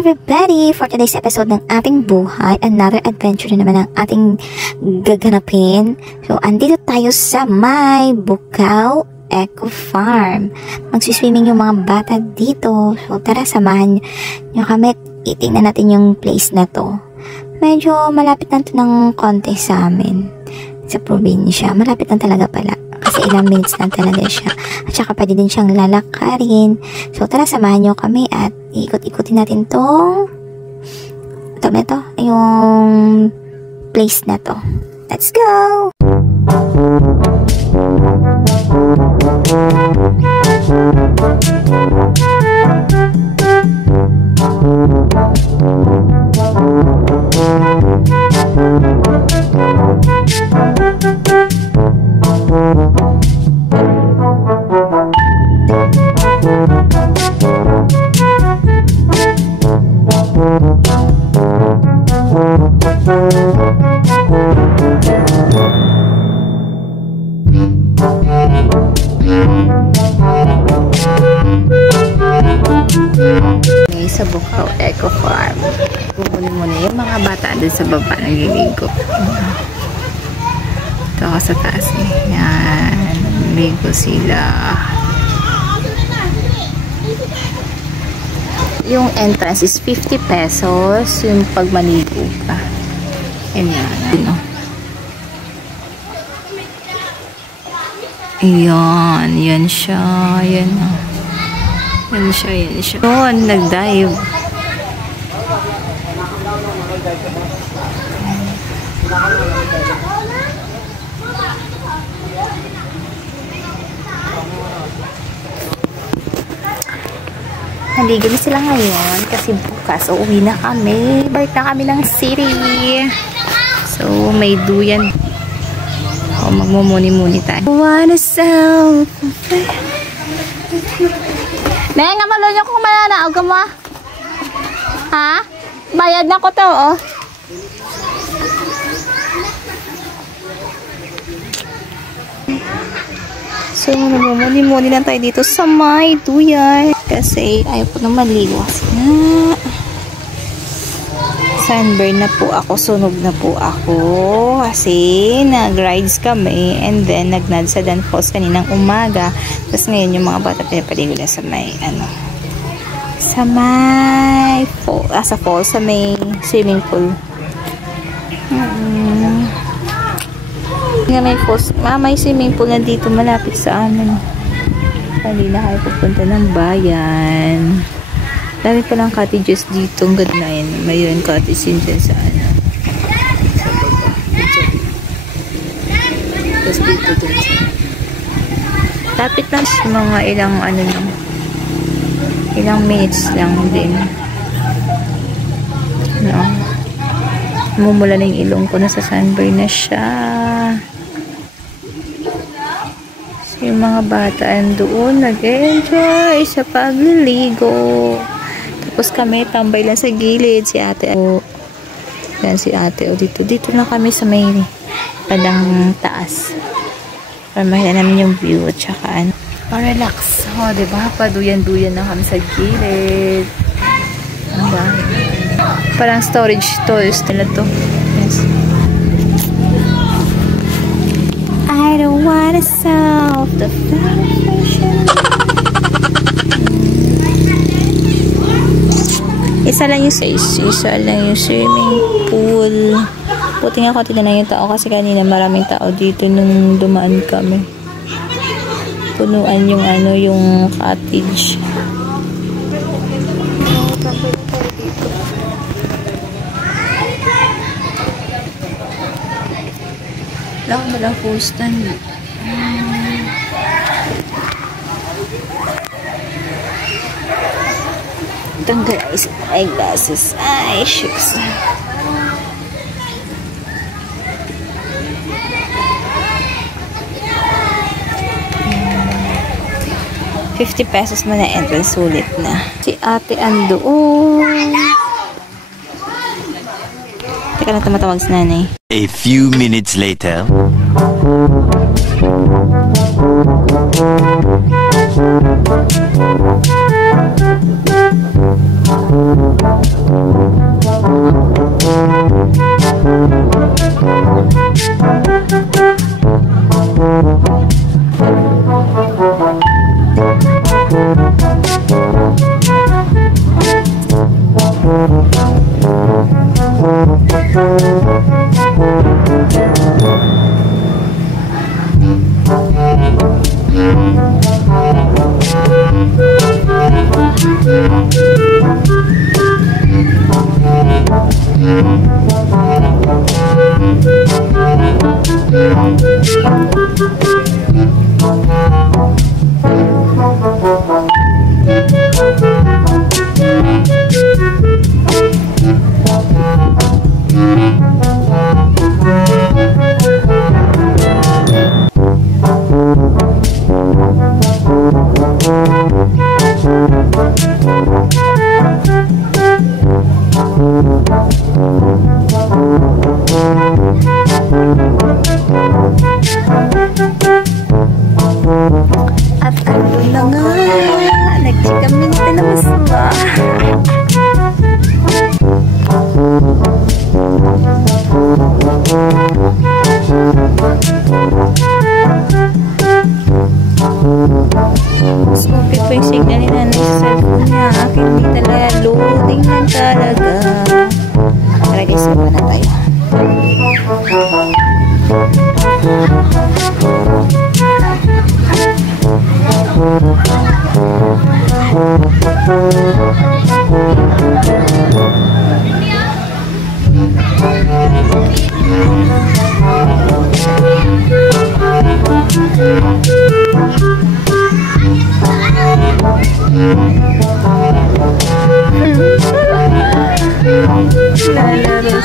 everybody! For today's episode ng ating buhay, another adventure na naman ang ating gaganapin. So, andito tayo sa may Bukaw Eco Farm. Magsiswimming yung mga bata dito. So, tara, samahan nyo kami. Itingnan natin yung place na to. Medyo malapit na to ng konti sa amin. Sa probinsya. Malapit na talaga pala. Kasi ilang minutes lang talaga siya. At saka pwede din siyang lalakarin. So, tara, samahan nyo kami at ikot-ikutin natin tong yung place na to. Let's go! Sa Bukaw Eco Farm. Kukunin mo na yung mga bata dun sa baba nagliligo. Ito ako sa taas eh. Yan. Ligo sila. Yung entrance is 50 pesos. Yung pag maligo ka. Yan yan. Ayan. Yan siya. Yan o. Yan siya. Doon, nag-dive. Naligo na sila ngayon kasi bukas uuwi na kami. Balik na kami ng city. So, may duyan. O, magmumuni-muni tayo. Wanna sound Neng, amalo nyo kung mananaog ka mo. Ha? Bayad na ko to, oh. So, namumuni-muni lang tayo dito sa may duyan. Kasi, ayaw po na maligo. Kasi na, sunburn na po ako. Sunog na po ako. Kasi, nag-rides kami. And then, nag-nad sa Dan Falls kaninang umaga. Tapos ngayon, yung mga bata pinapaligo na sa may, sa may, sa falls, sa may swimming pool. May falls, may swimming pool na dito malapit sa amin. Hindi na kayo pupunta ng bayan. Dami palang cottages dito. Ang ganda na yan. Mayroon cottage yun dyan sa sa baba. Tapos dito dyan sa lapit lang mga ilang ilang minutes lang din. No. Mumula na yung ilong ko na sa sunburn na siya. So, yung mga bata doon nag-enjoy sa pagliligo. Tapos kami tambay lang sa gilid. Si ate yan si ate dito na kami sa may padang taas para makita namin yung view at saka relax. Diba? Paduyan-duyan na kami sa gilid. Parang storage toys nila to. Yes. I don't wanna solve the foundation. Isa lang yung swimming pool. Puti nga konti na yung tao kasi kanina maraming tao dito nung dumaan kami. Punuan yung yung cottage. Walang full stand. Itong guys, eyeglasses. Ay, shucks. ₱50 mo na entrance, sulit na. Si ate andoon. Teka lang, tumatawag si nanay. A few minutes later. At ano na nga, nagchikaminta na mas ba? Smoky pa yung signal ni nanay sa cellphone niya. Akin di talaga, loading lang talaga. Tara guys, saba na tayo. Lalaro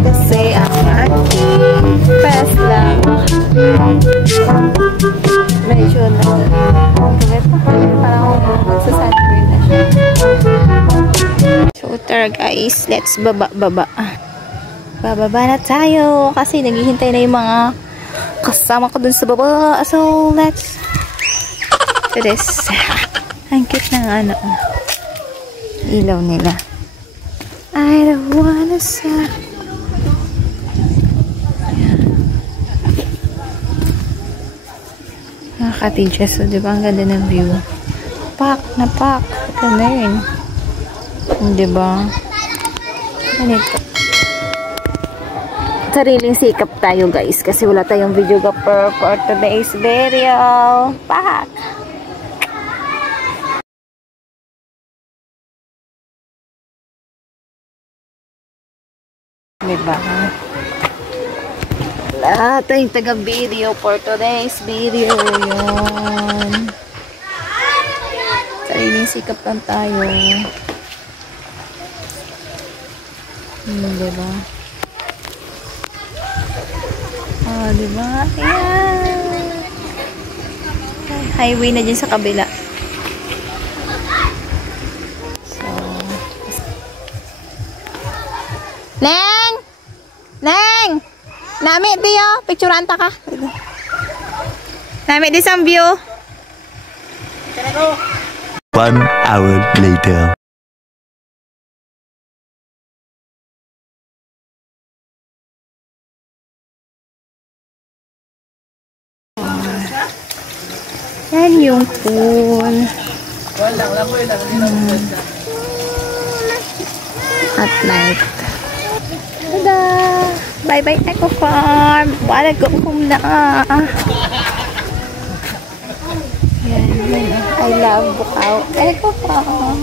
kasi ang aking fast lang medyo parang magsasanway na siya. So tara guys, let's bababa na tayo kasi naghihintay na yung mga kasama ko dun sa baba. So let's do this. Ang cute ng ano, ilaw nila. I don't wanna stop. Cottages, so diba ang ganda ng view. Pack na pack. Ito na yun. Diba? Ganito. Sariling sikap tayo guys kasi wala tayong videographer for today's video. Pack! Diba? Lahat tayong taga-video for today's video. Yun. Sariling sikap lang tayo. Diba? Oh, diba? Ayan. Highway na dyan sa kabila. So, Neng! Neng! Nami diyo, picturean ta ka. Nami di sang view. 1 hour later. Yan yung pool. At night. Tada! Bye-bye Eco Farm. Wala ko home na. Yan. I love Bukaw Eco Farm.